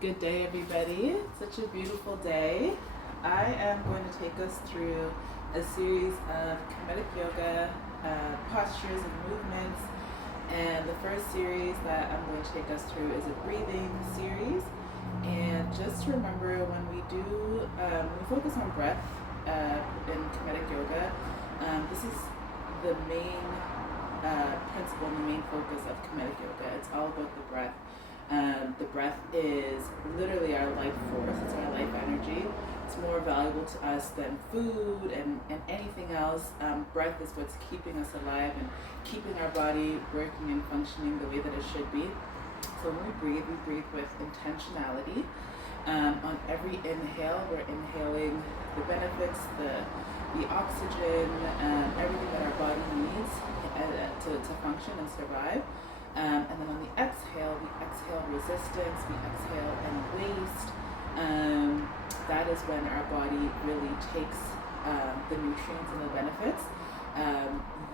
Good day, everybody. Such a beautiful day. I am going to take us through a series of Kemetic yoga postures and movements. And the first series that I'm going to take us through is a breathing series. And just to remember, when we focus on breath in Kemetic yoga, this is the main principle and the main focus of Kemetic yoga. It's all about the breath. The breath is literally our life force, it's our life energy. It's more valuable to us than food and anything else. Breath is what's keeping us alive and keeping our body working and functioning the way that it should be. So when we breathe with intentionality. On every inhale, we're inhaling the benefits, the oxygen, everything that our body needs to function and survive. And then on the exhale, we exhale resistance, we exhale any waste. That is when our body really takes the nutrients and the benefits,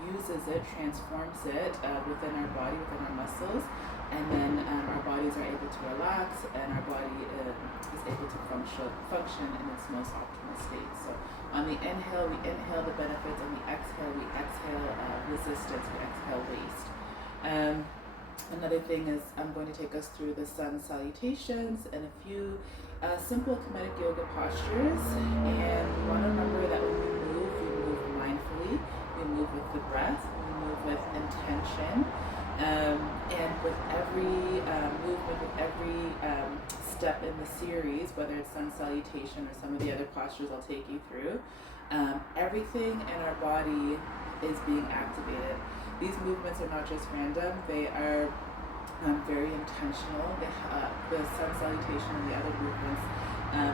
uses it, transforms it within our body, within our muscles, and then our bodies are able to relax and our body is able to function in its most optimal state. So on the inhale, we inhale the benefits. On the exhale, we exhale resistance, we exhale waste. Another thing is I'm going to take us through the sun salutations and a few simple Kemetic yoga postures. And we want to remember that when we move mindfully, we move with the breath, we move with intention. And with every movement, with every step in the series, whether it's sun salutation or some of the other postures I'll take you through, everything in our body is being activated. These movements are not just random, they are very intentional. The sun salutation and the other movements,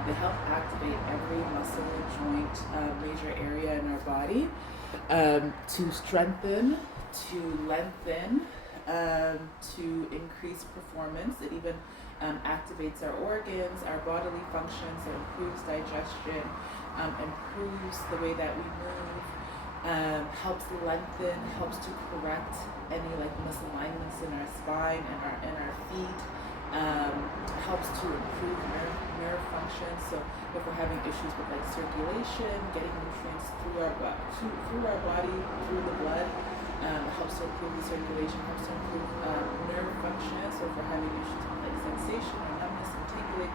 they help activate every muscle, joint, major area in our body to strengthen, to lengthen, to increase performance. It even activates our organs, our bodily functions, so improves digestion, improves the way that we move, helps lengthen, helps to correct any misalignments in our spine and our feet, helps to improve nerve function. So if we're having issues with circulation, getting nutrients through our body, through the blood, helps to improve the circulation, helps to improve nerve function. So if we're having issues with sensation or numbness and tingling,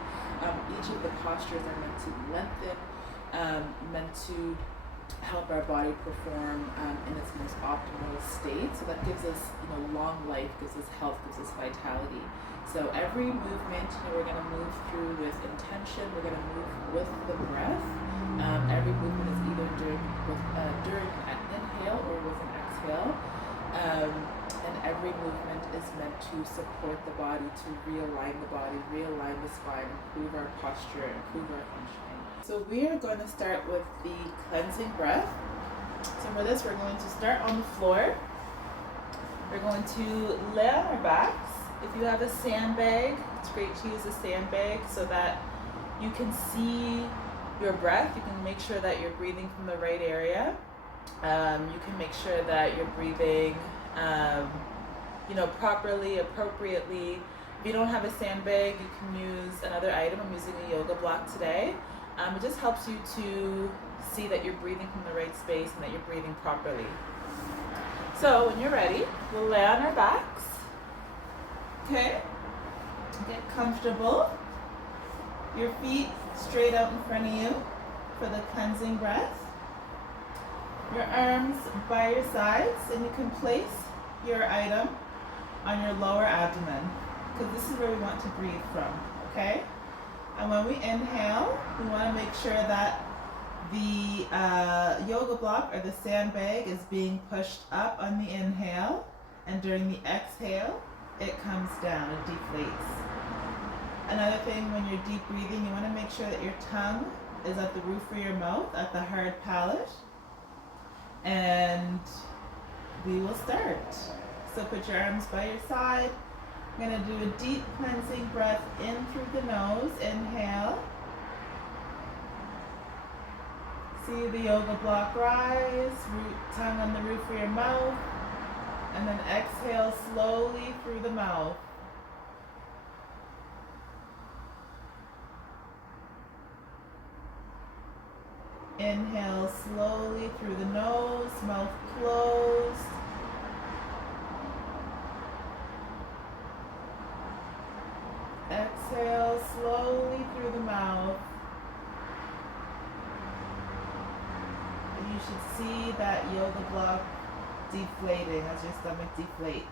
each of the postures are meant to lengthen, meant to help our body perform in its most optimal state. So that gives us long life, gives us health, gives us vitality. So every movement we're going to move through with intention, we're going to move with the breath. Every movement is either during an inhale or with an exhale. And every movement is meant to support the body, to realign the body, realign the spine, improve our posture, improve our functioning. So we are going to start with the cleansing breath. So for this, we're going to start on the floor. We're going to lay on our backs. If you have a sandbag, it's great to use a sandbag so that you can see your breath. You can make sure that you're breathing from the right area. You can make sure that you're breathing properly, appropriately. If you don't have a sandbag, you can use another item. I'm using a yoga block today. It just helps you to see that you're breathing from the right space and that you're breathing properly. So when you're ready, we'll lay on our backs. Okay? Get comfortable. Your feet straight out in front of you for the cleansing breath. Your arms by your sides, and you can place your item on your lower abdomen because this is where we want to breathe from, okay? And when we inhale, we want to make sure that the yoga block or the sandbag is being pushed up on the inhale, and during the exhale, it comes down, it deflates. Another thing, when you're deep breathing, you want to make sure that your tongue is at the roof of your mouth, at the hard palate. And we will start. So put your arms by your side. I'm going to do a deep cleansing breath in through the nose. Inhale. See the yoga block rise, tongue on the roof of your mouth. And then exhale slowly through the mouth. Inhale slowly through the nose, mouth closed. Exhale slowly through the mouth. And you should see that yoga block deflating as your stomach deflates.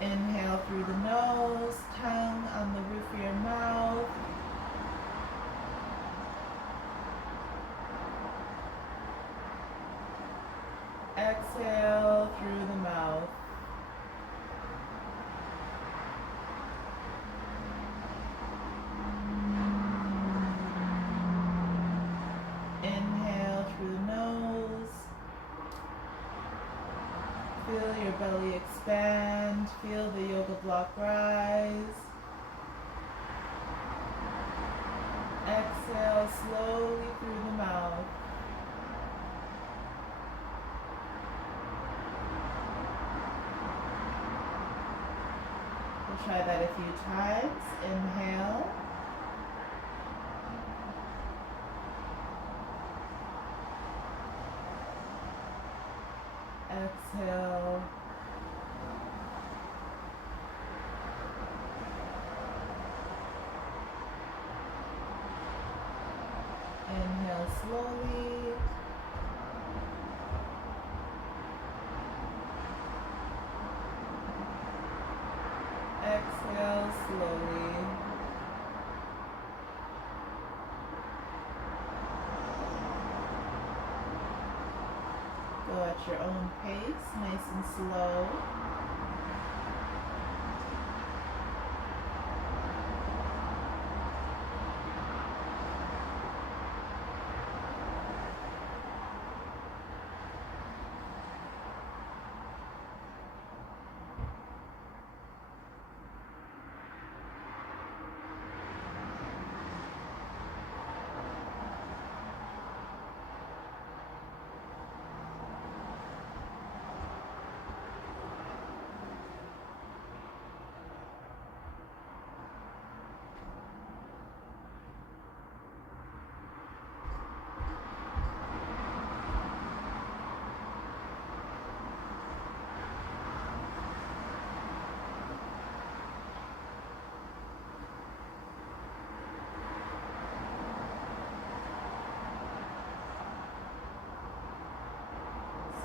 Inhale through the nose, tongue on the roof of your mouth. Exhale through the mouth. Inhale through the nose. Feel your belly expand. Feel the yoga block rise. Exhale slowly through the mouth. We'll try that a few times. Inhale. Exhale. Inhale slowly. Exhale slowly. Go at your own pace, nice and slow.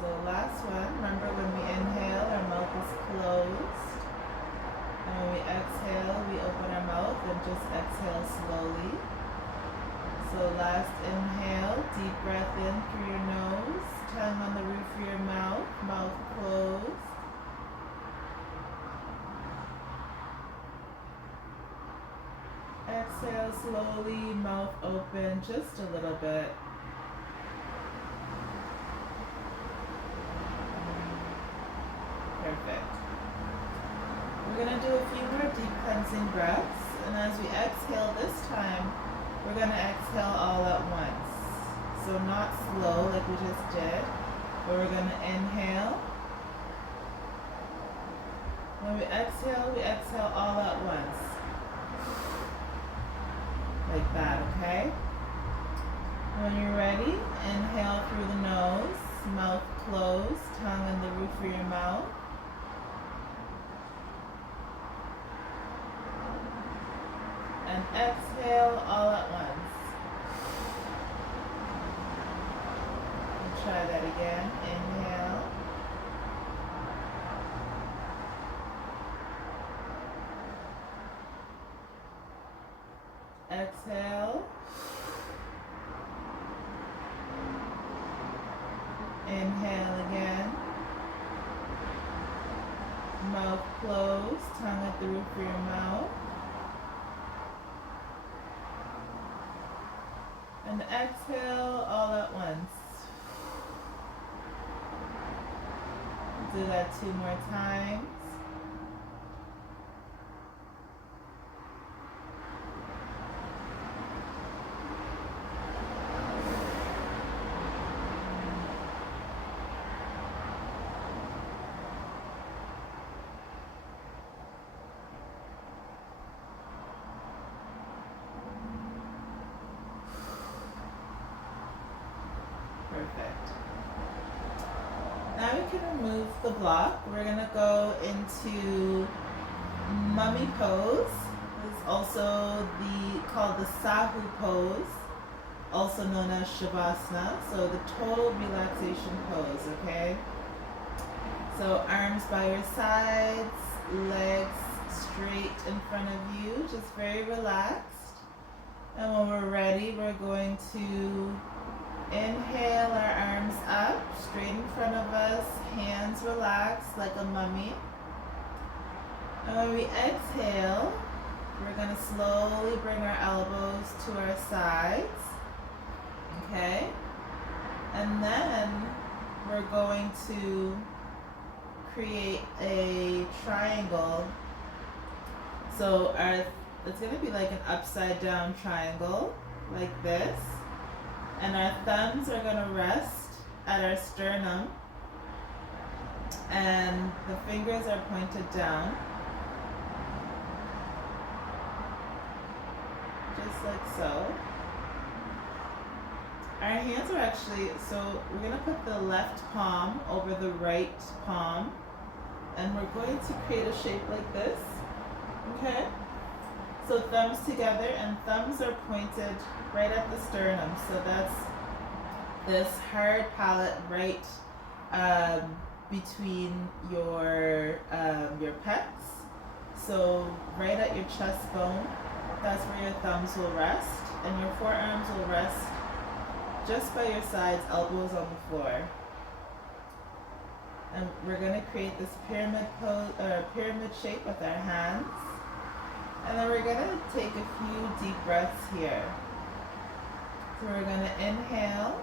So last one, remember when we inhale, our mouth is closed. And when we exhale, we open our mouth and just exhale slowly. So last inhale, deep breath in through your nose, tongue on the roof of your mouth, mouth closed. Exhale slowly, mouth open just a little bit. Perfect. We're going to do a few more deep cleansing breaths, and as we exhale this time, we're going to exhale all at once. So not slow like we just did, but we're going to inhale. When we exhale all at once. Like that, okay? When you're ready, inhale through the nose, mouth closed, tongue on the roof of your mouth. And exhale all at once. We'll try that again. Inhale. Exhale. Inhale again. Mouth closed, tongue at the roof of your mouth. And exhale all at once. Do that 2 more times. remove the block, we're gonna go into mummy pose. It's also called the Sahu pose, also known as Shavasana. So the total relaxation pose, okay? So arms by your sides, legs straight in front of you, just very relaxed. And when we're ready, we're going to inhale our arms up, straight in front of us, hands relaxed like a mummy. And when we exhale, we're going to slowly bring our elbows to our sides. Okay? And then we're going to create a triangle. So it's going to be like an upside down triangle, like this. And our thumbs are going to rest at our sternum. And the fingers are pointed down. Just like so. Our hands are actually, so we're going to put the left palm over the right palm. And we're going to create a shape like this. Okay? So thumbs together, and thumbs are pointed right at the sternum. So that's this hard palate right between your pecs. So right at your chest bone, that's where your thumbs will rest, and your forearms will rest just by your sides, elbows on the floor. And we're going to create this pyramid pose, or pyramid shape with our hands. And then we're going to take a few deep breaths here. So we're going to inhale.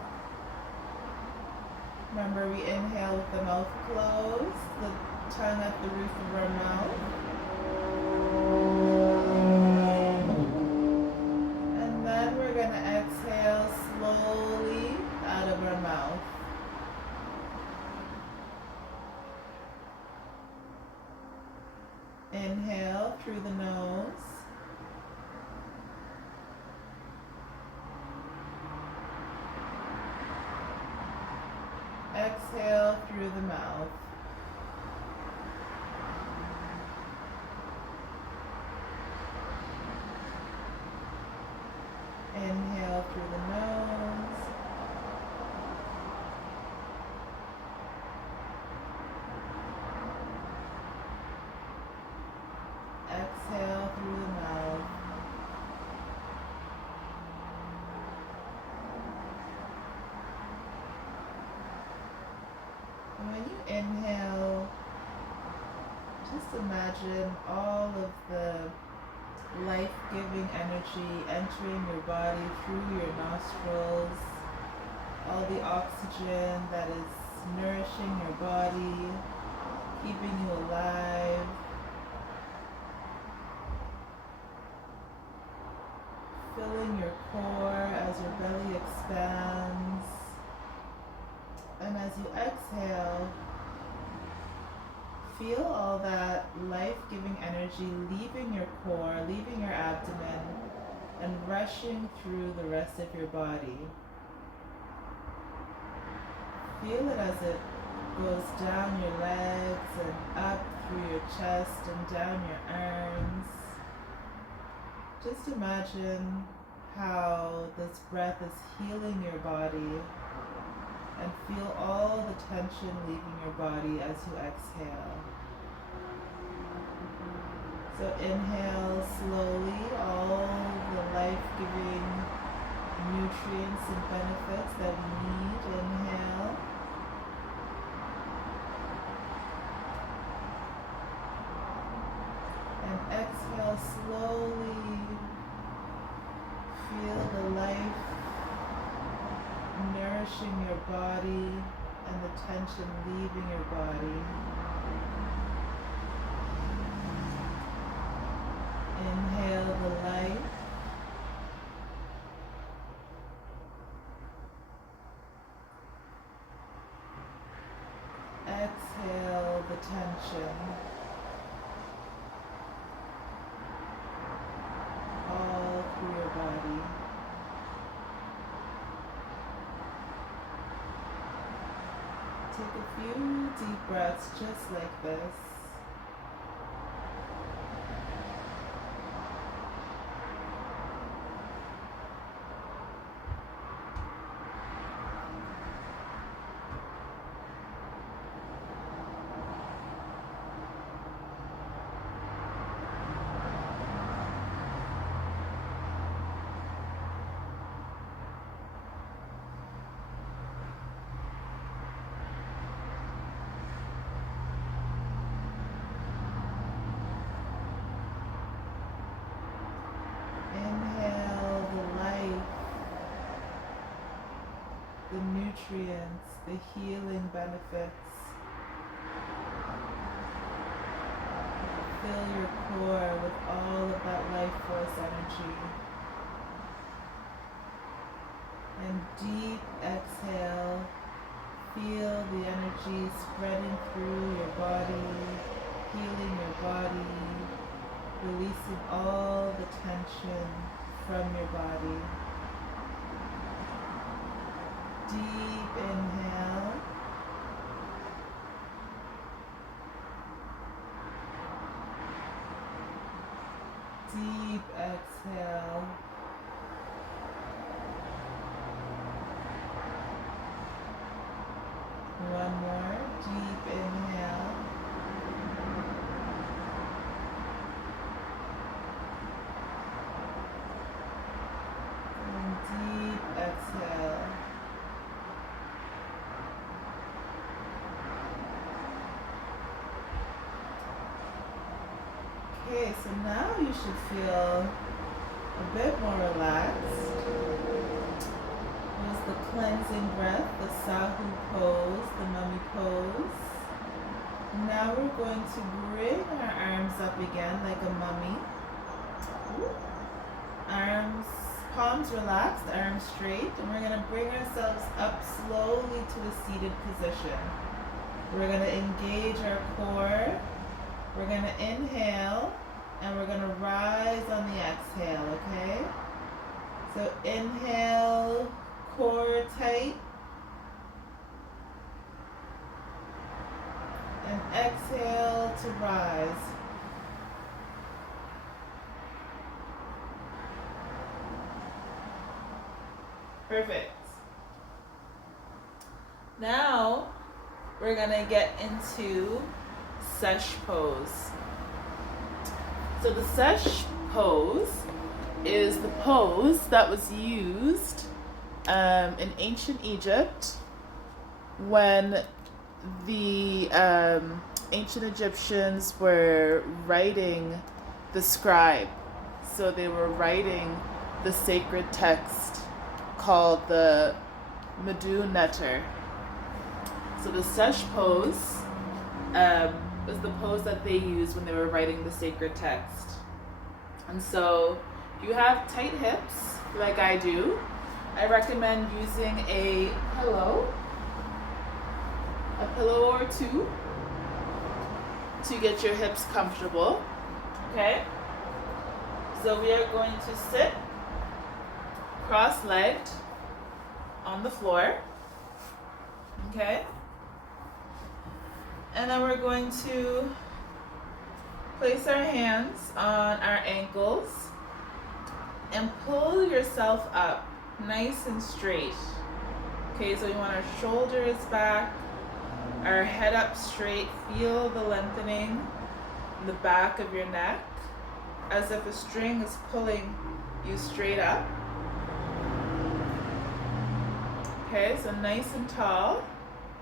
Remember, we inhale with the mouth closed, the tongue at the roof of our mouth. And then we're going to exhale slowly out of our mouth. Inhale through the nose. Exhale through the mouth. Inhale through the nose. Exhale through the mouth. And when you inhale, just imagine all of the life-giving energy entering your body through your nostrils, all the oxygen that is nourishing your body, keeping you alive. Filling your core as your belly expands. And as you exhale, feel all that life-giving energy leaving your core, leaving your abdomen, and rushing through the rest of your body. Feel it as it goes down your legs and up through your chest and down your arms. Just imagine how this breath is healing your body, and feel all the tension leaving your body as you exhale. So inhale slowly all the life-giving nutrients and benefits that we need. Inhale. And exhale slowly. Feel the life nourishing your body and the tension leaving your body. Inhale the life. Exhale the tension. All through your body. Take a few deep breaths just like this. Inhale the life, the nutrients, the healing benefits. Fill your core with all of that life force energy. And deep exhale, feel the energy spreading through your body, healing your body, releasing all the tension from your body. Deep inhale. Deep exhale. One more. Deep inhale. And deep exhale. Okay, so now you should feel a bit more relaxed. There's the cleansing breath, the Sahu pose, the mummy pose. Now we're going to bring our arms up again like a mummy. Arms, palms relaxed, arms straight, and we're going to bring ourselves up slowly to a seated position. We're going to engage our core. We're going to inhale, and we're going to rise on the exhale, okay? So inhale, core tight. And exhale to rise. Perfect. Now we're going to get into Sesh pose. So the Sesh pose is the pose that was used in ancient Egypt when the ancient Egyptians were writing the scribe. So they were writing the sacred text called the Medu Neter. So the Sesh pose is the pose that they used when they were writing the sacred text. And so if you have tight hips, like I do, I recommend using a pillow or two to get your hips comfortable. Okay? So we are going to sit cross-legged on the floor. Okay? And then we're going to place our hands on our ankles and pull yourself up nice and straight. Okay, so you want our shoulders back, our head up straight. Feel the lengthening in the back of your neck as if a string is pulling you straight up. Okay, so nice and tall.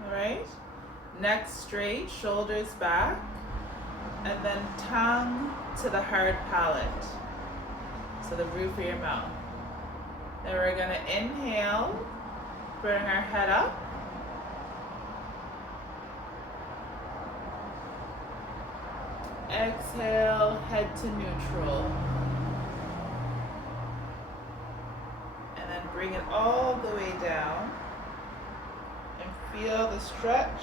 All right. Neck straight, shoulders back, and then tongue to the hard palate, so the roof of your mouth. Then we're going to inhale, bring our head up, exhale, head to neutral, and then bring it all the way down, and feel the stretch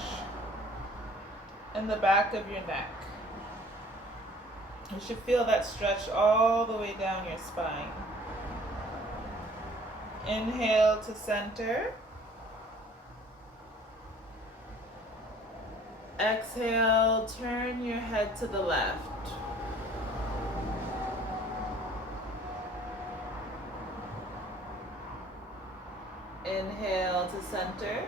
in the back of your neck. You should feel that stretch all the way down your spine. Inhale to center. Exhale, turn your head to the left. Inhale to center.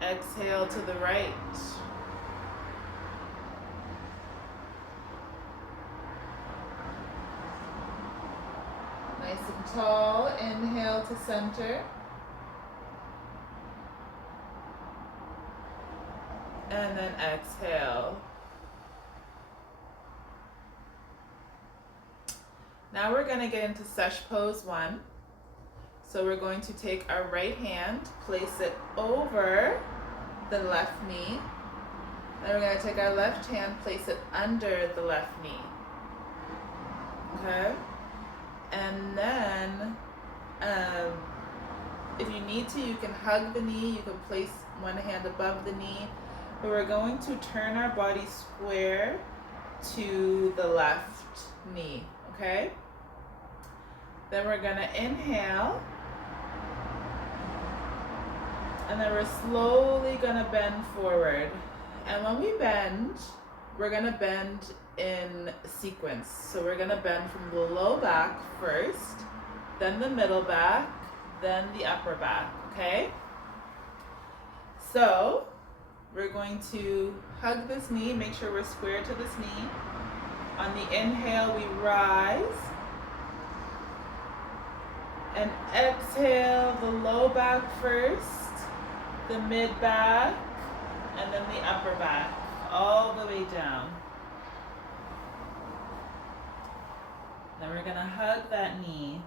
Exhale to the right. Nice and tall. Inhale to center. And then exhale. Now we're going to get into Sesh pose 1. So we're going to take our right hand, place it over the left knee. Then we're going to take our left hand, place it under the left knee. Okay? And then, if you need to, you can hug the knee. You can place one hand above the knee. But we're going to turn our body square to the left knee. Okay? Then we're going to inhale. And then we're slowly going to bend forward. And when we bend, we're going to bend in sequence. So we're going to bend from the low back first, then the middle back, then the upper back, okay? So we're going to hug this knee, make sure we're square to this knee. On the inhale, we rise. And exhale, the low back first, the mid back, and then the upper back, all the way down. Then we're going to hug that knee.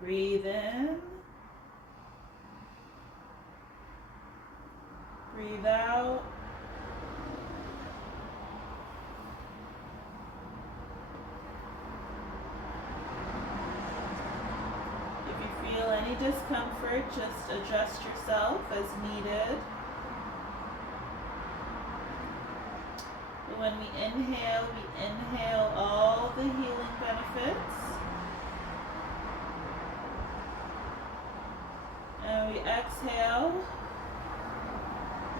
Breathe in. Breathe out. If you feel any discomfort, just adjust yourself as needed. When we inhale all the healing benefits. And we exhale,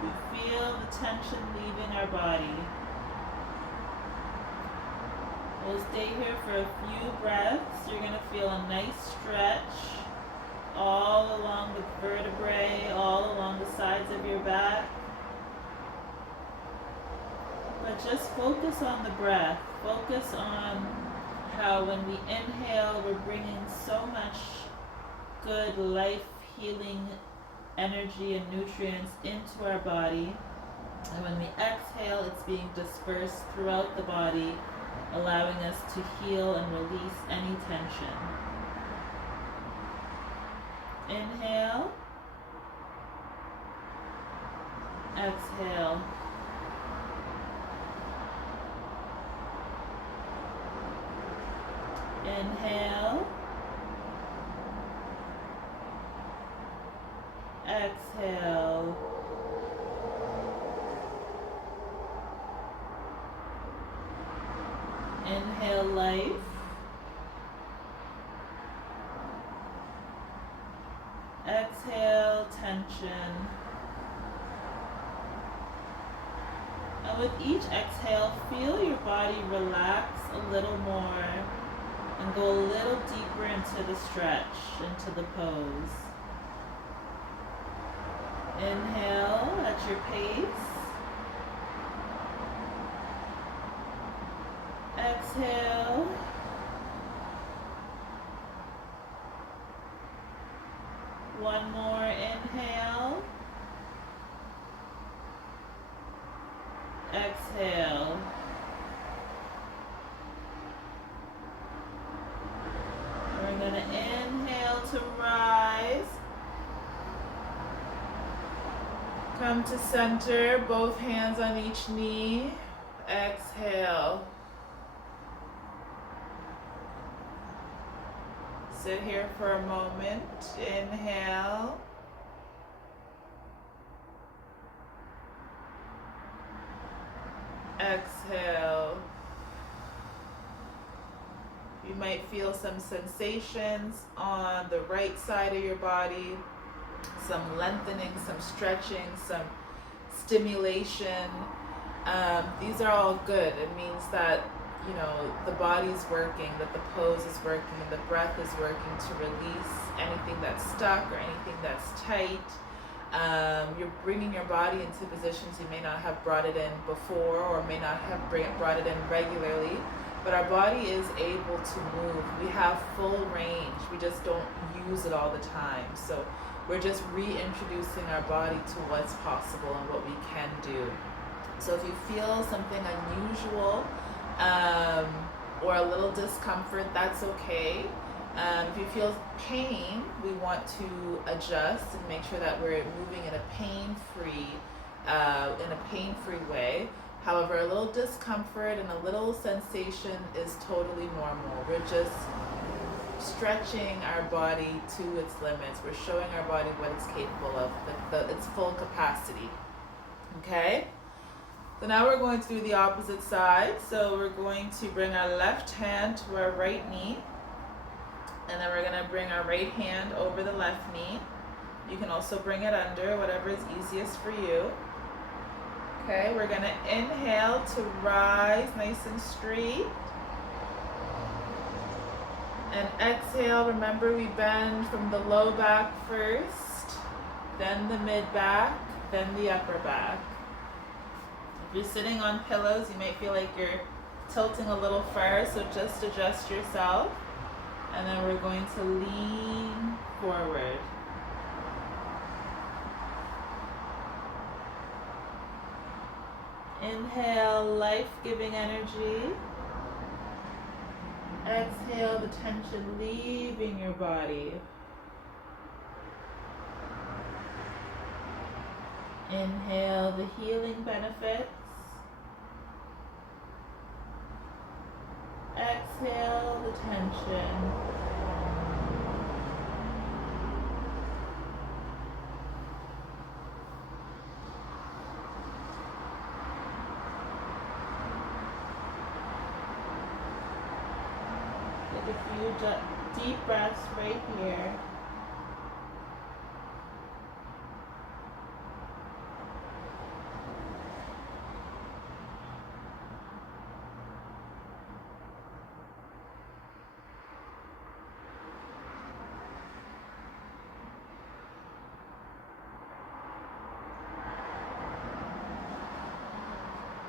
we feel the tension leaving our body. We'll stay here for a few breaths. You're going to feel a nice stretch all along the vertebrae, all along the sides of your back. But just focus on the breath. Focus on how when we inhale, we're bringing so much good life healing energy and nutrients into our body. And when we exhale, it's being dispersed throughout the body, allowing us to heal and release any tension. Inhale. Exhale. Inhale. Exhale. Inhale life. Exhale tension. And with each exhale, feel your body relax a little more and go a little deeper into the stretch, into the pose. Inhale at your pace. Exhale. One more inhale. Exhale. We're going to inhale to rise. Come to center, both hands on each knee. Exhale. Sit here for a moment. Inhale. Exhale. You You might feel some sensations on the right side of your body, some lengthening, some stretching, some stimulation. These are all good. It means that, you know, the body's working, that the pose is working, and the breath is working to release anything that's stuck or anything that's tight. You're bringing your body into positions you may not have brought it in before, or may not have brought it in regularly, but our body is able to move. We have full range. We just don't use it all the time. So we're just reintroducing our body to what's possible and what we can do. So if you feel something unusual, or a little discomfort, that's okay. If you feel pain, we want to adjust and make sure that we're moving in a pain-free way. However, a little discomfort and a little sensation is totally normal. We're just stretching our body to its limits. We're showing our body what it's capable of, its full capacity. Okay? So now we're going to do the opposite side. So we're going to bring our left hand to our right knee. And then we're going to bring our right hand over the left knee. You can also bring it under, whatever is easiest for you. Okay, we're going to inhale to rise nice and straight. And exhale, remember we bend from the low back first, then the mid back, then the upper back. If you're sitting on pillows, you might feel like you're tilting a little far, so just adjust yourself. And then we're going to lean forward. Inhale, life-giving energy. Exhale, the tension leaving your body. Inhale, the healing benefits. Exhale, the tension. Take a few deep breaths right here.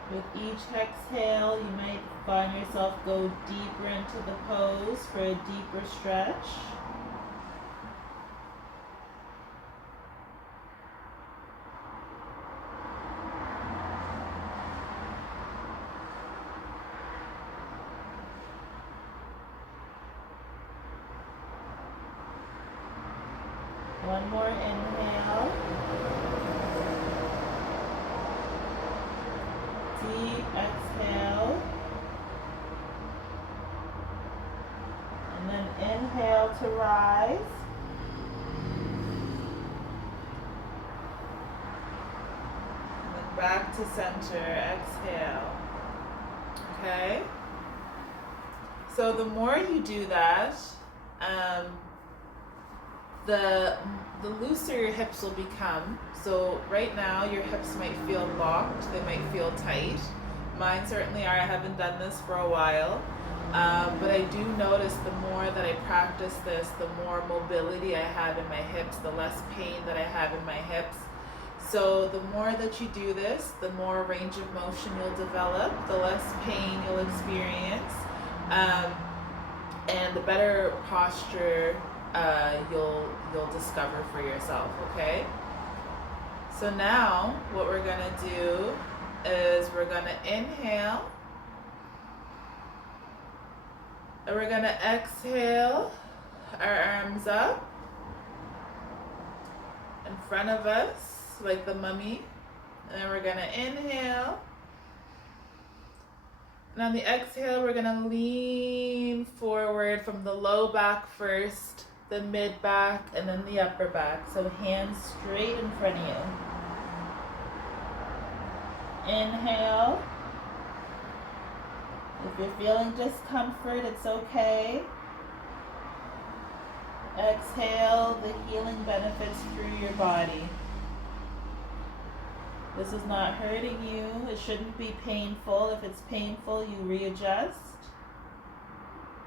With each exhale, you might find yourself go deeper into the pose for a deeper stretch. One more inhale. Deep exhale. And then inhale to rise. And then back to center. Exhale. Okay? So the more you do that, the looser your hips will become. So right now your hips might feel locked, they might feel tight. Mine certainly are. I haven't done this for a while, but I do notice the more that I practice this, the more mobility I have in my hips, the less pain that I have in my hips. So the more that you do this, the more range of motion you'll develop, the less pain you'll experience, and the better posture you'll discover for yourself. Okay, so now what we're gonna do is we're gonna inhale and we're gonna exhale, our arms up in front of us like the mummy, and then we're gonna inhale, and on the exhale we're gonna lean forward from the low back first, the mid back, and then the upper back. So hands straight in front of you. Inhale. If you're feeling discomfort, it's okay. Exhale the healing benefits through your body. This is not hurting you. It shouldn't be painful. If it's painful, you readjust.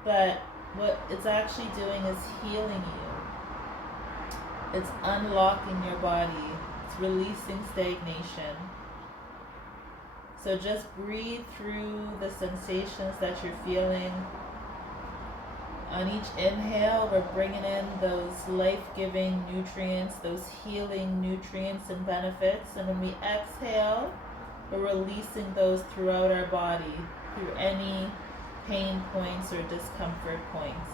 But what it's actually doing is healing you. It's unlocking your body. It's releasing stagnation. So just breathe through the sensations that you're feeling. On each inhale, we're bringing in those life-giving nutrients, those healing nutrients and benefits. And when we exhale, we're releasing those throughout our body, through any pain points or discomfort points.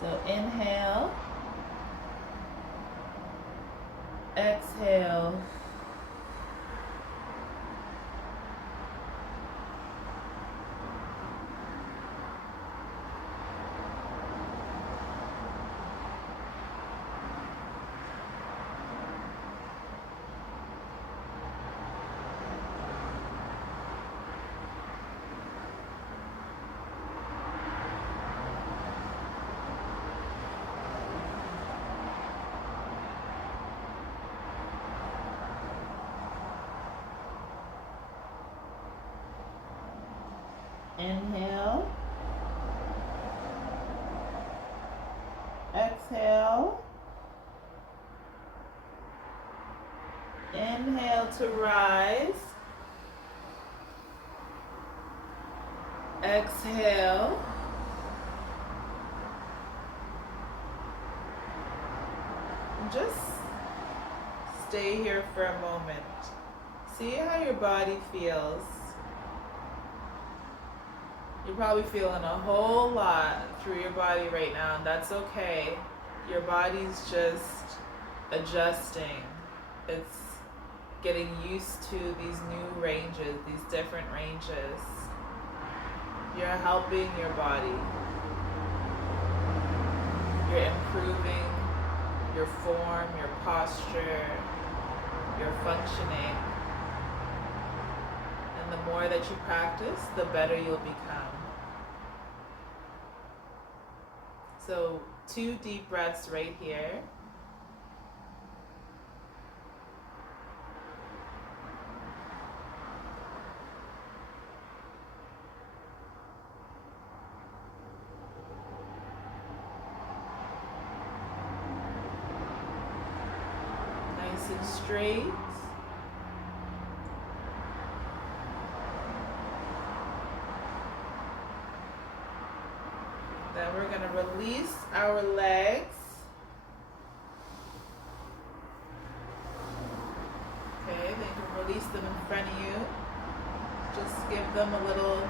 So inhale, exhale. Inhale, exhale, inhale to rise, exhale, just stay here for a moment. See how your body feels. You're probably feeling a whole lot through your body right now, and that's okay. Your body's just adjusting. It's getting used to these new ranges, these different ranges. You're helping your body. You're improving your form, your posture, your functioning. And the more that you practice, the better you'll become. So 2 deep breaths right here. Nice and straight. Then we're going to release our legs. Okay, then you can release them in front of you. Just give them a little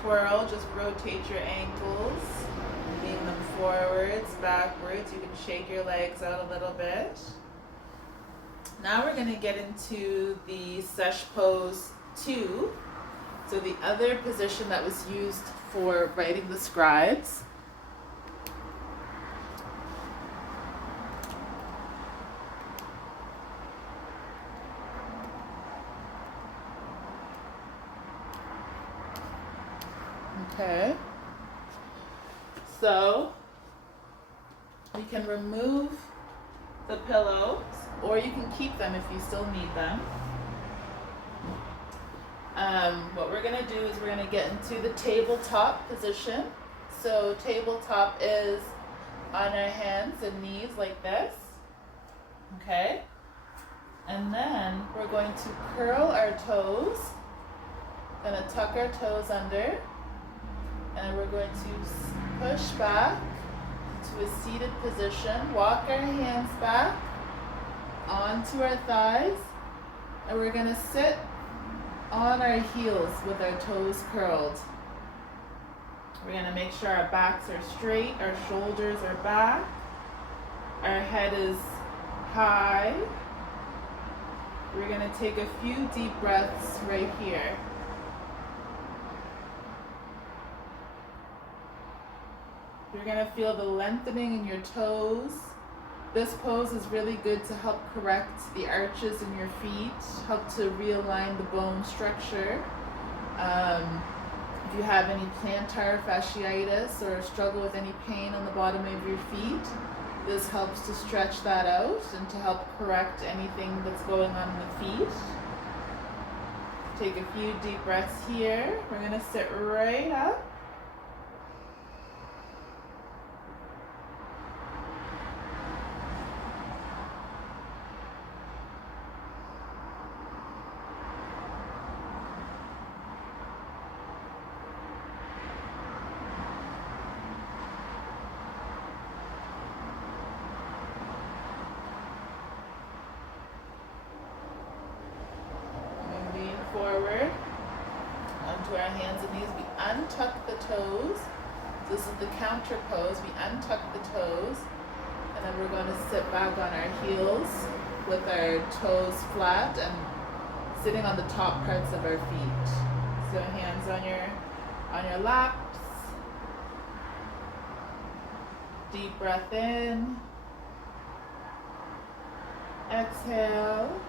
twirl. Just rotate your ankles. Lean them forwards, backwards. You can shake your legs out a little bit. Now we're going to get into the Sesh pose 2. So the other position that was used for writing the scribes. Okay. So we can remove the pillows, or you can keep them if you still need them. What we're going to do is we're going to get into the tabletop position. So tabletop is on our hands and knees like this. Okay. And then we're going to curl our toes. Going to tuck our toes under. And we're going to push back to a seated position. Walk our hands back onto our thighs. And we're going to sit on our heels with our toes curled. We're going to make sure our backs are straight, our shoulders are back, our head is high. We're going to take a few deep breaths right here. You're going to feel the lengthening in your toes. This pose is really good to help correct the arches in your feet, help to realign the bone structure. If you have any plantar fasciitis or struggle with any pain on the bottom of your feet, this helps to stretch that out and to help correct anything that's going on in the feet. Take a few deep breaths here. We're going to sit right up. Forward onto our hands and knees. We untuck the toes. This is the counter pose. We untuck the toes, and then we're going to sit back on our heels with our toes flat and sitting on the top parts of our feet. So hands on your laps. Deep breath in. Exhale.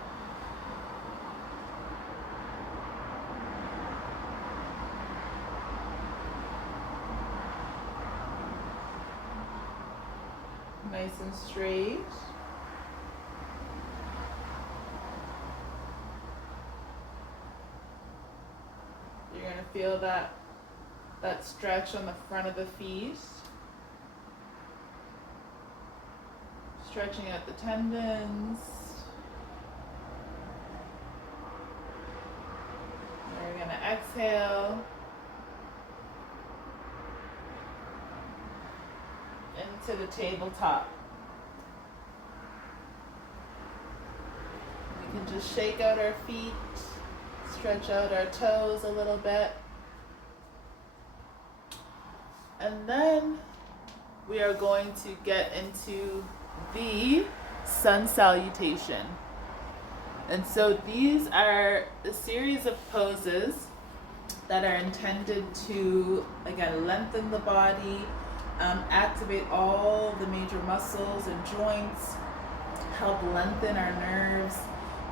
Nice and straight. You're going to feel that stretch on the front of the feet. Stretching out the tendons. We're going to exhale. Into the tabletop. We can just shake out our feet, stretch out our toes a little bit. And then we are going to get into the sun salutation. And so these are a series of poses that are intended to, again, lengthen the body, activate all the major muscles and joints, help lengthen our nerves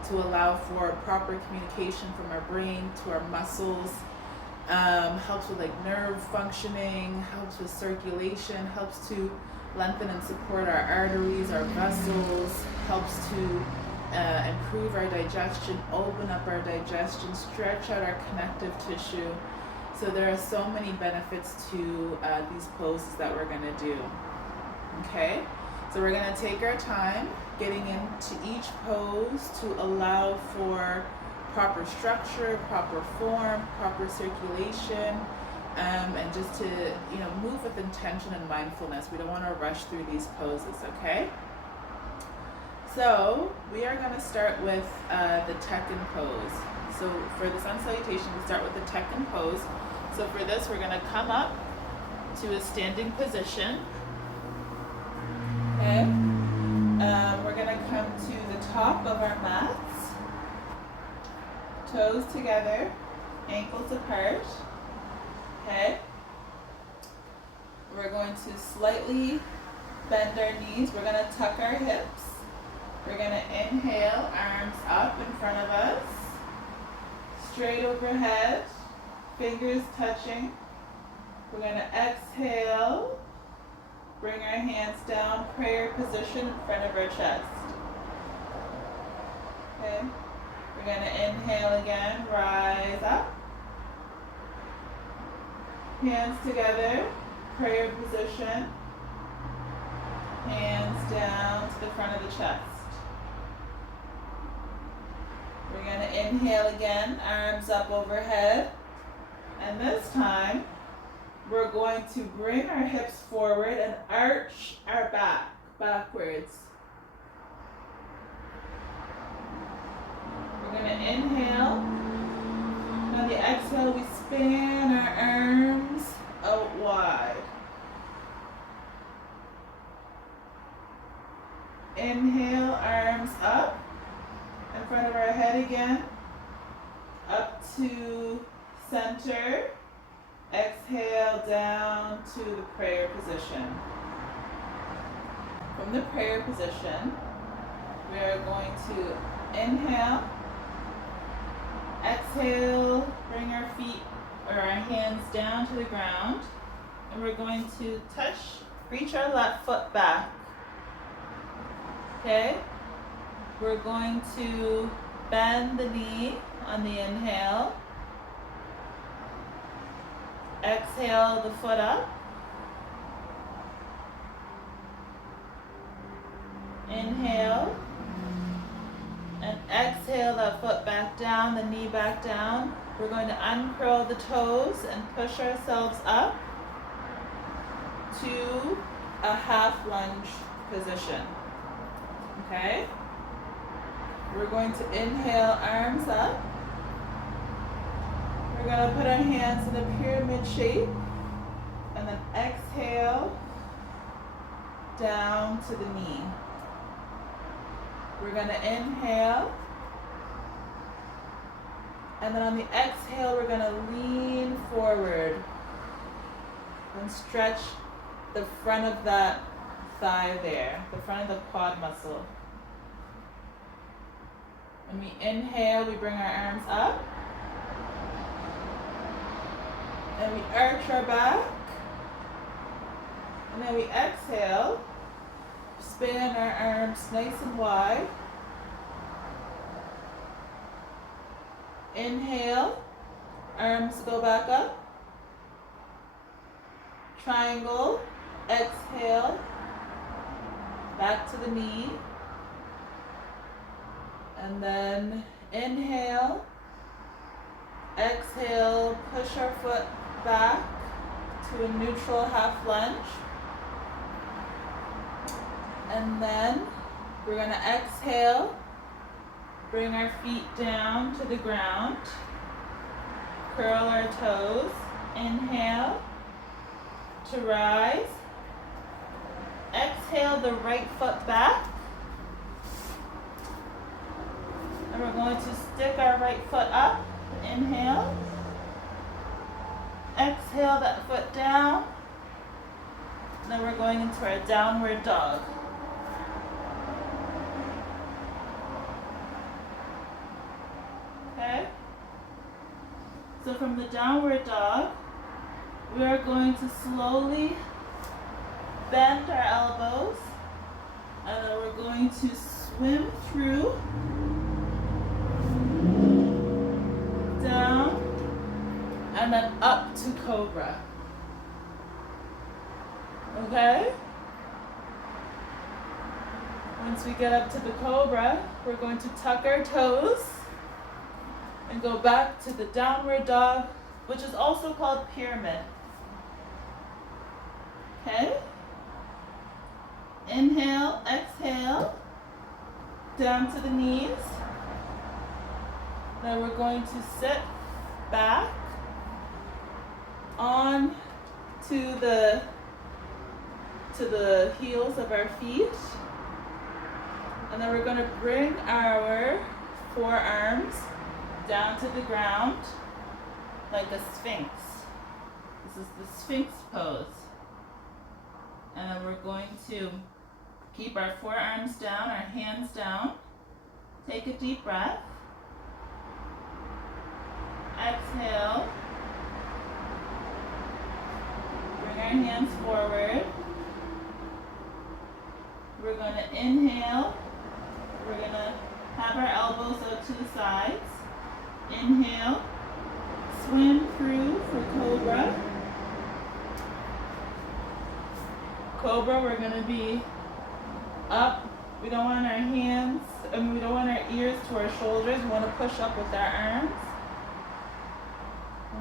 to allow for proper communication from our brain to our muscles, helps with like nerve functioning, helps with circulation, helps to lengthen and support our arteries, our vessels, helps to improve our digestion, open up our digestion, stretch out our connective tissue. So there are so many benefits to these poses that we're going to do. Okay, so we're going to take our time getting into each pose to allow for proper structure, proper form, proper circulation, and just to move with intention and mindfulness. We don't want to rush through these poses. Okay. So we are going to start with the Tekken pose. So for the sun salutation, we start with the Tekken pose. So for this, we're going to come up to a standing position. Okay. We're going to come to the top of our mats. Toes together, ankles apart. Okay. We're going to slightly bend our knees. We're going to tuck our hips. We're going to inhale, arms up in front of us, straight overhead, fingers touching. We're going to exhale, bring our hands down, prayer position in front of our chest. Okay. We're going to inhale again, rise up. Hands together, prayer position. Hands down to the front of the chest. We're going to inhale again, arms up overhead. And this time, we're going to bring our hips forward and arch our back backwards. We're going to inhale. On the exhale, we span our arms out wide. Inhale, arms up in front of our head again, up to center. Exhale down to the prayer position. From the prayer position, we are going to inhale, exhale, bring our feet or our hands down to the ground, and we're going to reach our left foot back. Okay? We're going to bend the knee on the inhale. Exhale the foot up. Inhale. And exhale that foot back down, the knee back down. We're going to uncurl the toes and push ourselves up to a half lunge position. Okay? We're going to inhale, arms up. We're going to put our hands in a pyramid shape. And then exhale down to the knee. We're going to inhale. And then on the exhale, we're going to lean forward and stretch the front of that thigh there, the front of the quad muscle. When we inhale, we bring our arms up. And we arch our back. And then we exhale. Span our arms nice and wide. Inhale, arms go back up. Triangle, exhale, back to the knee. And then inhale, exhale, push our foot back to a neutral half lunge. And then we're going to exhale, bring our feet down to the ground, curl our toes, inhale to rise, exhale the right foot back, and we're going to stick our right foot up, inhale, exhale that foot down, and then we're going into our downward dog. Okay? So from the downward dog, we are going to slowly bend our elbows, and then we're going to swim through, down, and then up to cobra. Okay? Once we get up to the cobra, we're going to tuck our toes and go back to the downward dog, which is also called pyramid. Okay? Inhale, exhale, down to the knees. Now we're going to sit back on to the heels of our feet. And then we're going to bring our forearms down to the ground like a sphinx. This is the sphinx pose. And then we're going to keep our forearms down, our hands down. Take a deep breath. Exhale. Bring our hands forward. We're going to inhale. We're going to have our elbows out to the sides. Inhale. Swim through for cobra. Cobra, we're going to be up. We don't want our hands, we don't want our ears to our shoulders. We want to push up with our arms.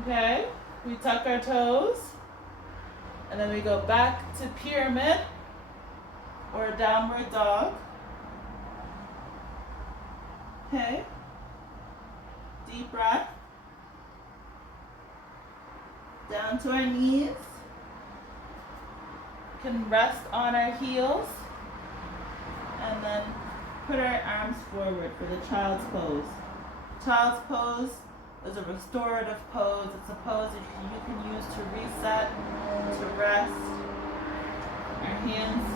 Okay? We tuck our toes. And then we go back to pyramid or downward dog. Okay? Deep breath. Down to our knees. Can rest on our heels. And then put our arms forward for the child's pose. Child's pose is a restorative pose. It's a pose that you can use to reset, to rest. Our hands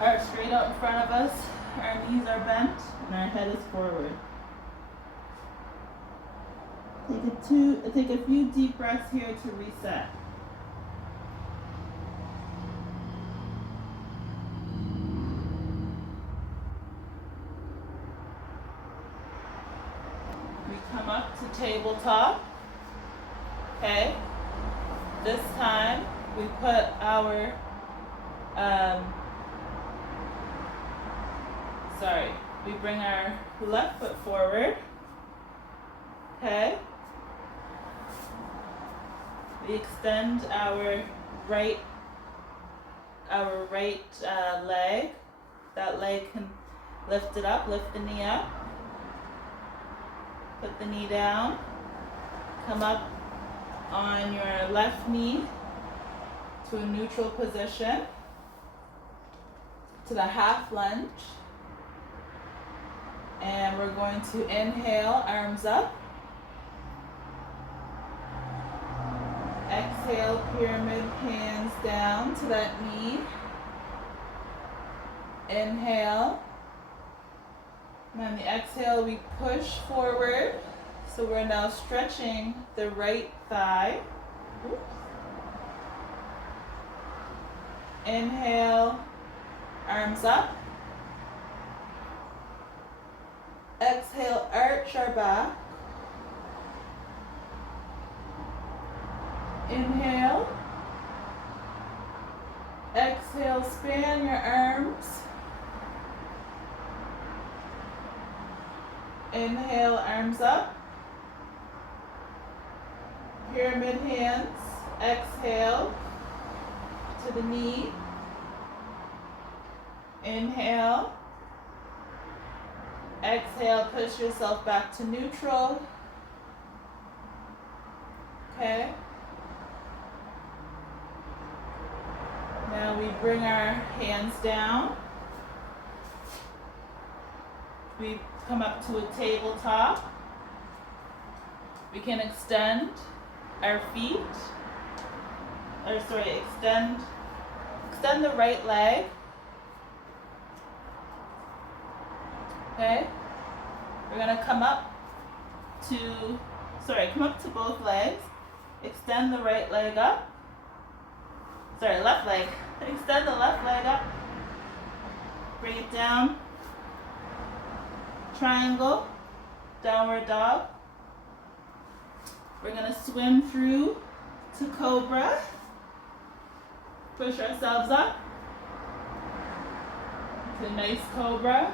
are straight out in front of us. Our knees are bent and our head is forward. Take a few deep breaths here to reset. We come up to tabletop. Okay. This time we put our we bring our left foot forward. Okay. We extend our right leg. That leg can lift it up, lift the knee up. Put the knee down. Come up on your left knee to a neutral position, to the half lunge. And we're going to inhale, arms up. Exhale, pyramid, hands down to that knee. Inhale. And on the exhale, we push forward. So we're now stretching the right thigh. Oops. Inhale, arms up. Exhale, arch our back. Inhale. Exhale, span your arms. Inhale, arms up. Pyramid hands. Exhale to the knee. Inhale. Exhale, push yourself back to neutral. Okay. Now we bring our hands down. We come up to a tabletop. We can extend our feet. Extend the right leg. Okay? We're gonna come up to both legs. Extend the right leg up. Left leg. Extend the left leg up. Bring it down. Triangle. Downward dog. We're gonna swim through to cobra. Push ourselves up. It's a nice cobra.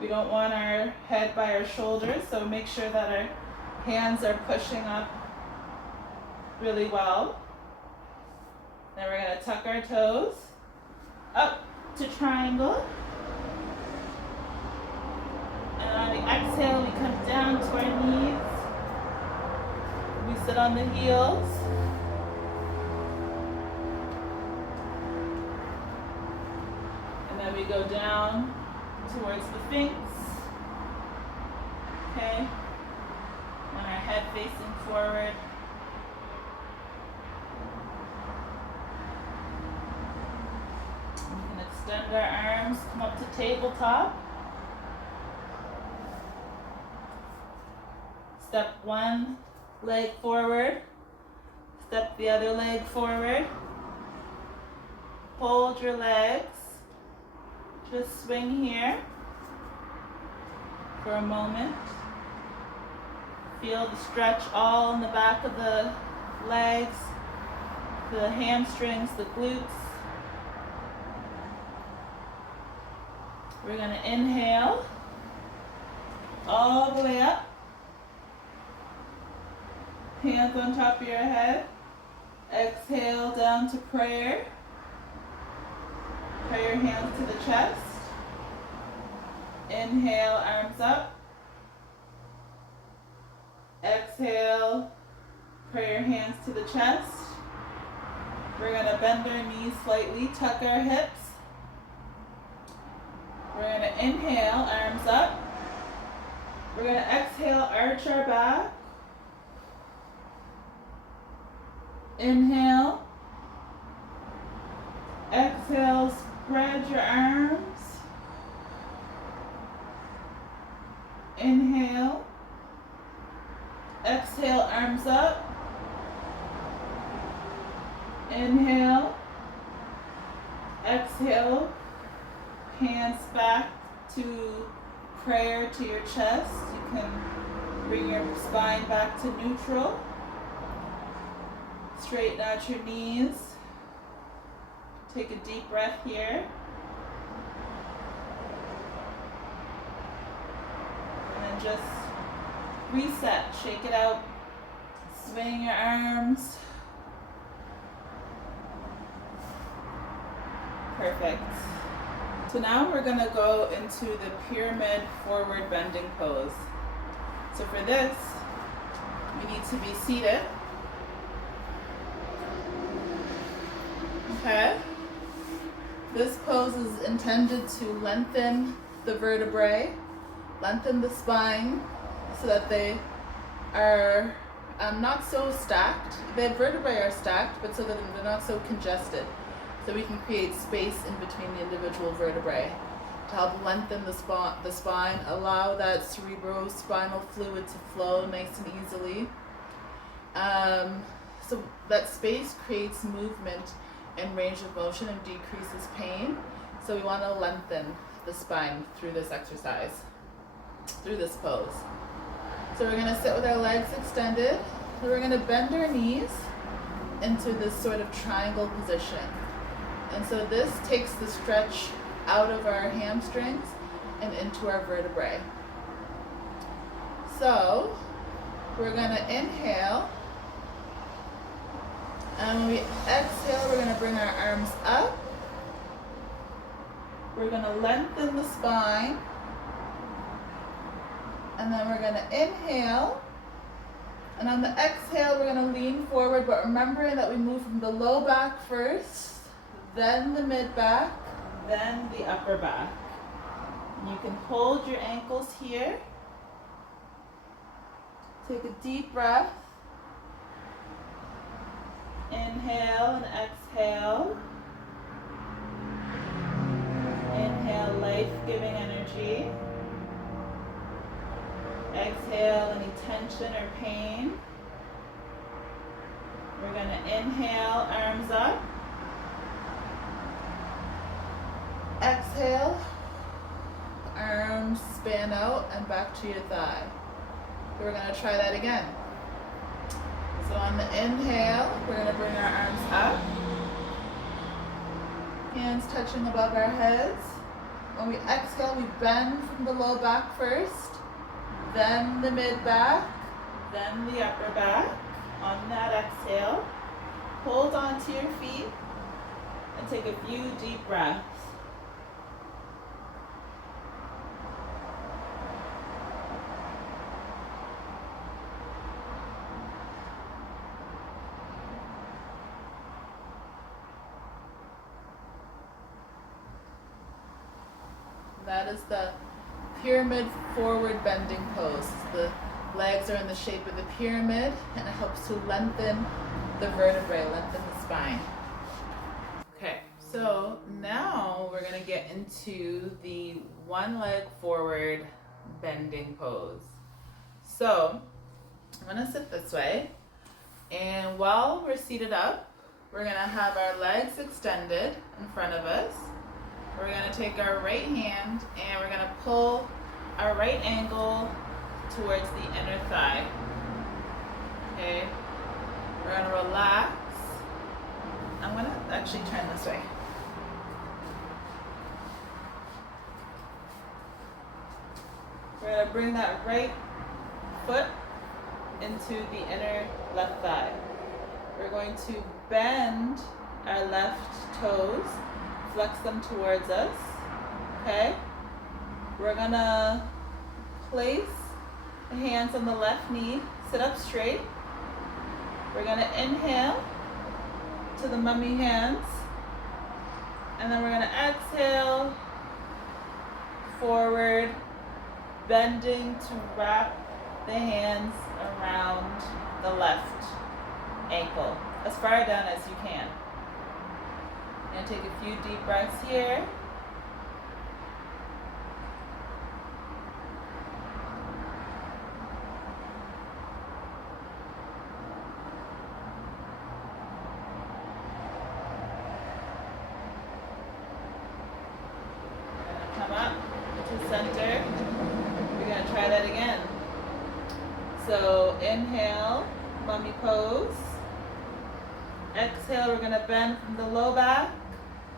We don't want our head by our shoulders, so make sure that our hands are pushing up really well. Then we're going to tuck our toes up to triangle. And on the exhale, we come down to our knees. We sit on the heels. And then we go down towards the Sphinx. Okay. And our head facing forward. We can extend our arms, come up to tabletop. Step one leg forward. Step the other leg forward. Hold your legs. Just swing here for a moment. Feel the stretch all in the back of the legs, the hamstrings, the glutes. We're going to inhale all the way up. Hands on top of your head. Exhale down to prayer. Pray your hands to the chest. Inhale, arms up. Exhale, pray your hands to the chest. We're going to bend our knees slightly, tuck our hips. We're going to inhale, arms up. We're going to exhale, arch our back. Inhale. Exhale, spread your arms. Inhale. Exhale, arms up. Inhale. Exhale, hands back to prayer to your chest. You can bring your spine back to neutral. Straighten out your knees. Take a deep breath here. And then just reset, shake it out. Swing your arms. Perfect. So now we're going to go into the pyramid forward bending pose. So for this, we need to be seated. Okay. This pose is intended to lengthen the vertebrae, lengthen the spine so that they are not so stacked. The vertebrae are stacked, but so that they're not so congested. So we can create space in between the individual vertebrae to help lengthen the spine, allow that cerebrospinal fluid to flow nice and easily. So that space creates movement and range of motion and decreases pain. So we want to lengthen the spine through this exercise, through this pose. So we're going to sit with our legs extended. So we're going to bend our knees into this sort of triangle position. And so this takes the stretch out of our hamstrings and into our vertebrae. So we're going to inhale. And when we exhale, we're going to bring our arms up. We're going to lengthen the spine. And then we're going to inhale. And on the exhale, we're going to lean forward, but remembering that we move from the low back first, then the mid back, then the upper back. You can hold your ankles here. Take a deep breath. Inhale and exhale. Inhale, life-giving energy. Exhale, any tension or pain. We're going to inhale, arms up. Exhale, arms span out and back to your thigh. So we're going to try that again. So on the inhale, we're going to bring our arms up. Hands touching above our heads. When we exhale, we bend from the low back first, then the mid back, then the upper back. On that exhale, hold on to your feet and take a few deep breaths. That is the pyramid forward bending pose. The legs are in the shape of the pyramid and it helps to lengthen the vertebrae, lengthen the spine. Okay, so now we're going to get into the one leg forward bending pose. So I'm going to sit this way, and while we're seated up, we're going to have our legs extended in front of us. We're going to take our right hand and we're going to pull our right ankle towards the inner thigh. Okay, we're going to relax. I'm going to actually turn this way. We're going to bring that right foot into the inner left thigh. We're going to bend our left toes, flex them towards us. Okay? We're gonna place the hands on the left knee, sit up straight. We're gonna inhale to the mummy hands, and then we're gonna exhale forward, bending to wrap the hands around the left ankle as far down as you can. And take a few deep breaths here. So inhale, mummy pose. Exhale, we're going to bend from the low back,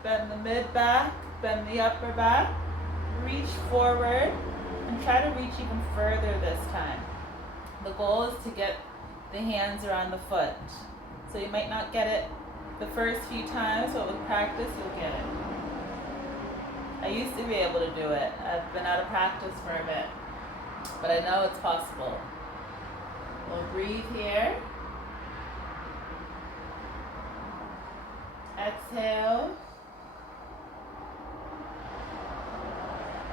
bend the mid back, bend the upper back. Reach forward and try to reach even further this time. The goal is to get the hands around the foot. So you might not get it the first few times, but with practice you'll get it. I used to be able to do it. I've been out of practice for a bit, but I know it's possible. We'll breathe here. Exhale.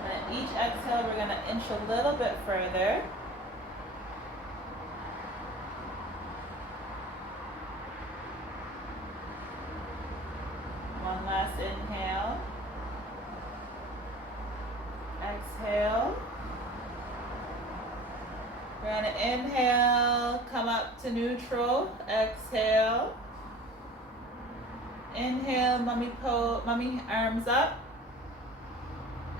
And at each exhale, we're going to inch a little bit further. One last inhale. Exhale. We're going to inhale, come up to neutral. Exhale. Inhale, mummy arms up.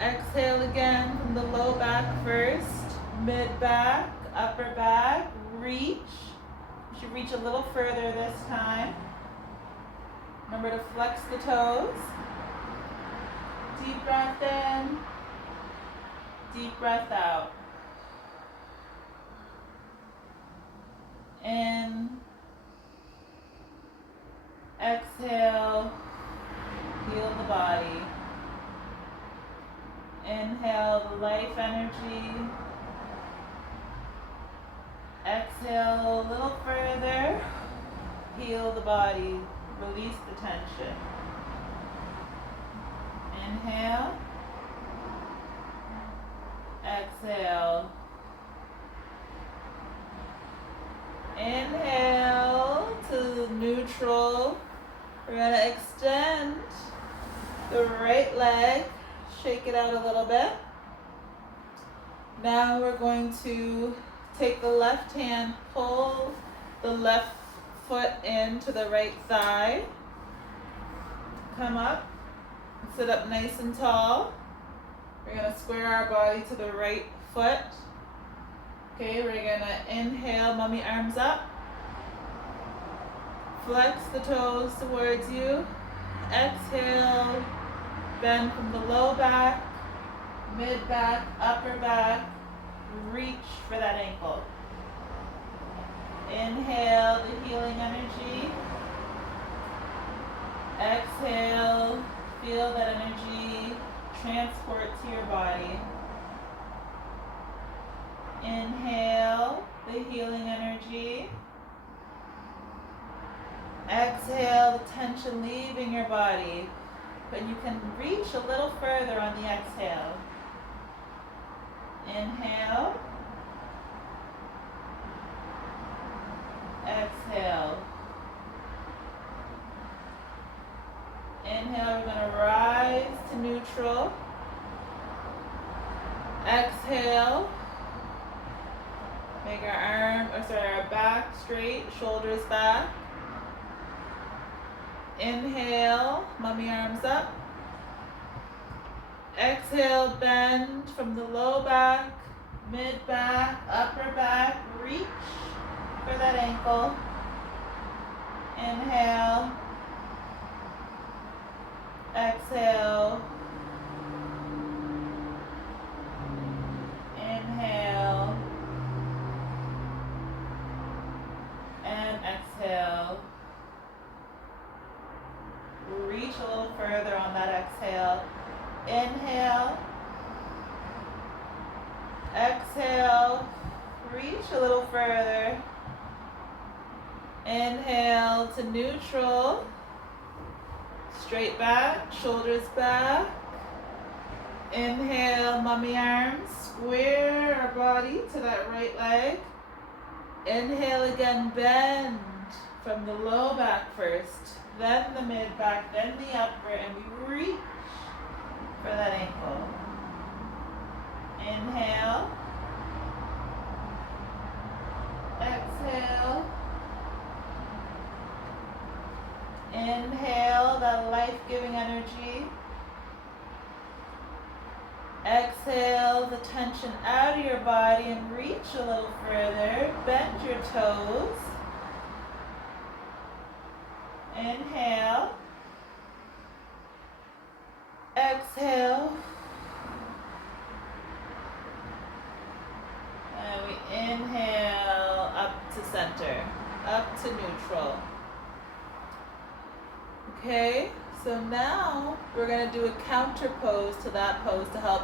Exhale again from the low back first. Mid back, upper back. Reach. You should reach a little further this time. Remember to flex the toes. Deep breath in. Deep breath out. In. Exhale. Heal the body. Inhale the life energy. Exhale a little further. Heal the body. Release the tension. Inhale. Exhale. Inhale to neutral. We're going to extend the right leg. Shake it out a little bit. Now we're going to take the left hand, pull the left foot into the right thigh. Come up and sit up nice and tall. We're going to square our body to the right foot. Okay, we're going to inhale, mummy arms up. Flex the toes towards you. Exhale, bend from the low back, mid back, upper back. Reach for that ankle. Inhale the healing energy. Exhale, feel that energy transport to your body. Inhale the healing energy. Exhale the tension leaving your body, but you can reach a little further on the exhale. Inhale. Exhale. Inhale, we're going to rise to neutral. Exhale. Make our back straight, shoulders back. Inhale, mummy arms up. Exhale, bend from the low back, mid back, upper back. Reach for that ankle. Inhale. Exhale. Inhale. And exhale. Reach a little further on that exhale. Inhale. Exhale. Reach a little further. Inhale to neutral. Straight back, shoulders back. Inhale, mummy arms. Square our body to that right leg. Inhale again, bend from the low back first, then the mid back, then the upper, and we reach for that ankle. Inhale. Exhale. Inhale that life-giving energy. Exhale the tension tension out of your body and reach a little further. Bend your toes. Inhale. Exhale. And we inhale up to center, up to neutral. Okay, so now we're going to do a counter pose to that pose to help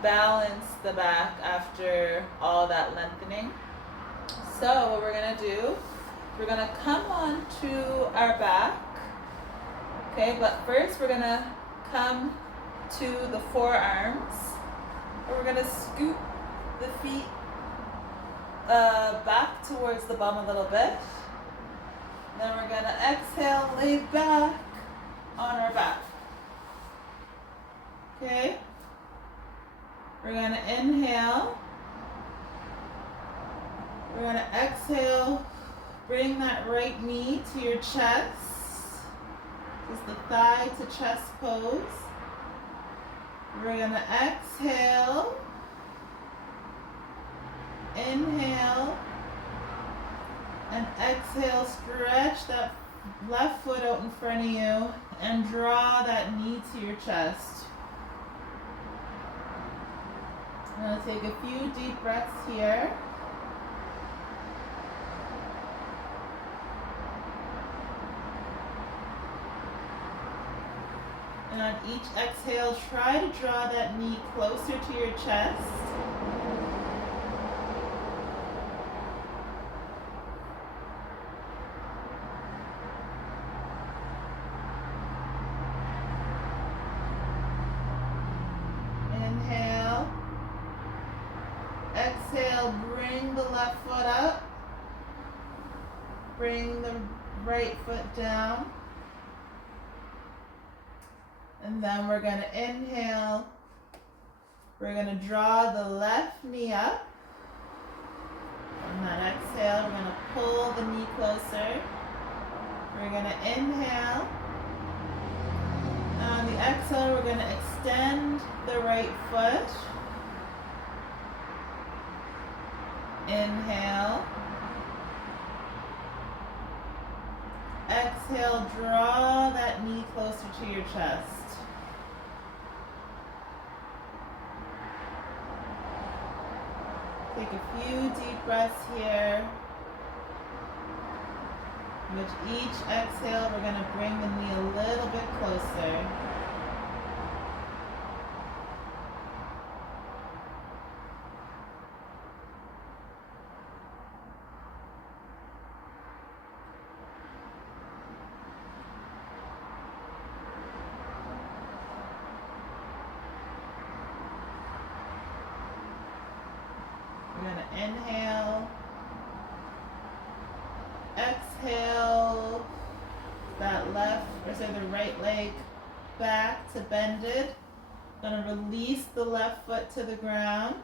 balance the back after all that lengthening. So what we're going to do, we're going to come on to our back. Okay, but first we're going to come to the forearms. We're going to scoop the feet back towards the bum a little bit. Then we're going to exhale, lay back on our back. Okay? We're going to inhale. We're going to exhale. Bring that right knee to your chest. This is the thigh to chest pose. We're going to exhale. Inhale. And exhale, stretch that left foot out in front of you and draw that knee to your chest. I'm going to take a few deep breaths here. And on each exhale, try to draw that knee closer to your chest. Inhale. Exhale, bring the left foot up. Bring the right foot down. And then we're going to inhale. We're going to draw the left knee up. On that exhale, we're going to pull the knee closer. We're going to inhale. On the exhale, we're going to extend the right foot. Inhale. Exhale, draw that knee closer to your chest. Take a few deep breaths here. With each exhale, we're going to bring the knee a little bit closer. We're going to inhale, exhale, that the right leg back to bended. Going to release the left foot to the ground.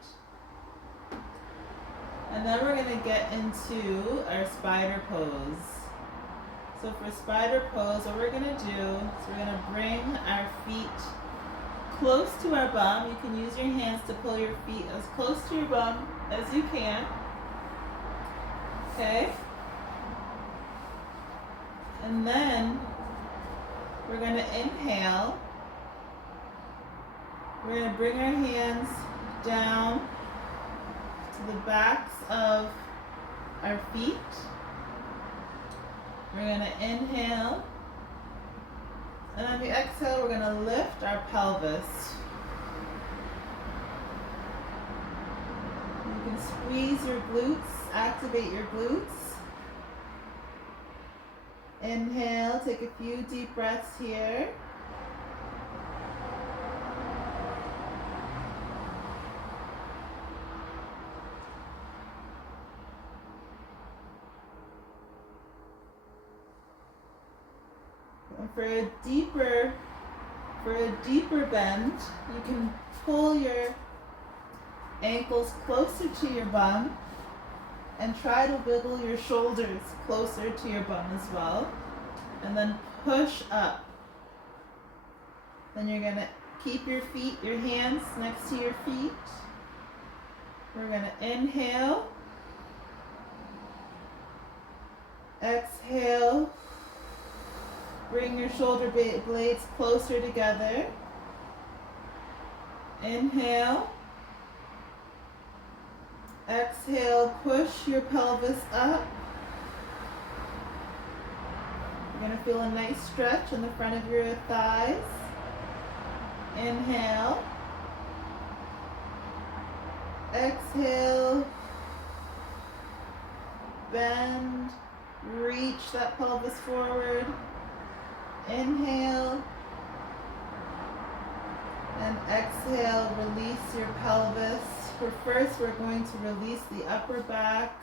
And then we're going to get into our spider pose. So for spider pose, what we're going to do is we're going to bring our feet close to our bum. You can use your hands to pull your feet as close to your bum as you can. Okay? And then we're going to inhale. We're going to bring our hands down to the backs of our feet. We're going to inhale. And on the exhale, we're going to lift our pelvis. You can squeeze your glutes, activate your glutes. Inhale, take a few deep breaths here. And for a deeper bend, you can pull your ankles closer to your bum and try to wiggle your shoulders closer to your bum as well. And then push up. Then you're going to keep your hands next to your feet. We're going to inhale, exhale, bring your shoulder blades closer together. Inhale, exhale, push your pelvis up. You're going to feel a nice stretch in the front of your thighs. Inhale, exhale, bend, reach that pelvis forward. Inhale, and exhale, release your pelvis. First, we're going to release the upper back,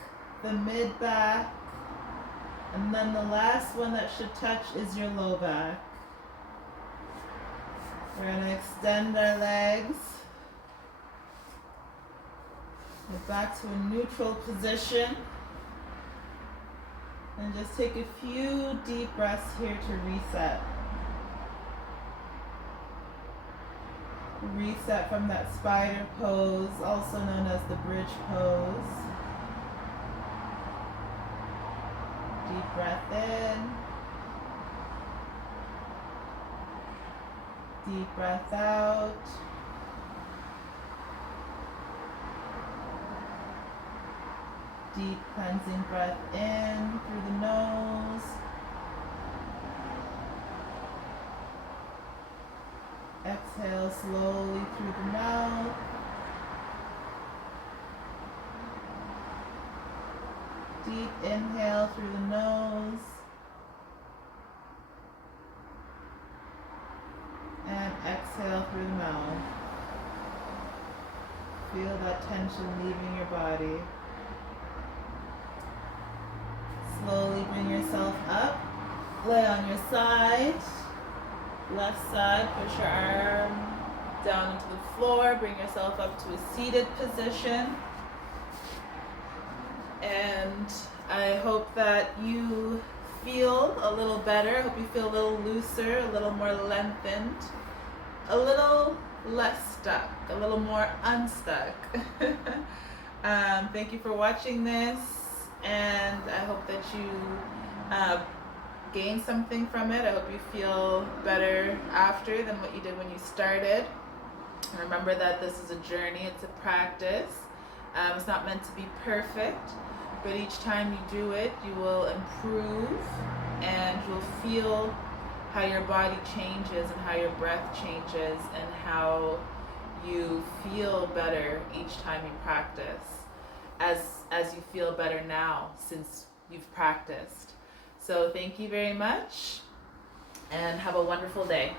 the mid back, and then the last one that should touch is your low back. We're going to extend our legs. Get back to a neutral position. And just take a few deep breaths here to reset. Reset from that spider pose, also known as the bridge pose. Deep breath in. Deep breath out. Deep cleansing breath in through the nose. Exhale slowly through the mouth. Deep inhale through the nose. And exhale through the mouth. Feel that tension leaving your body. Slowly bring yourself up. Lay on your side. Left side, push your arm down into the floor. Bring yourself up to a seated position. And I hope that you feel a little better. I hope you feel a little looser, a little more lengthened, a little less stuck, a little more unstuck. Thank you for watching this, and I hope that you gain something from it. I hope you feel better after than what you did when you started. Remember that this is a journey, it's a practice. It's not meant to be perfect, but each time you do it, you will improve and you'll feel how your body changes and how your breath changes and how you feel better each time you practice, as you feel better now since you've practiced. So thank you very much and have a wonderful day.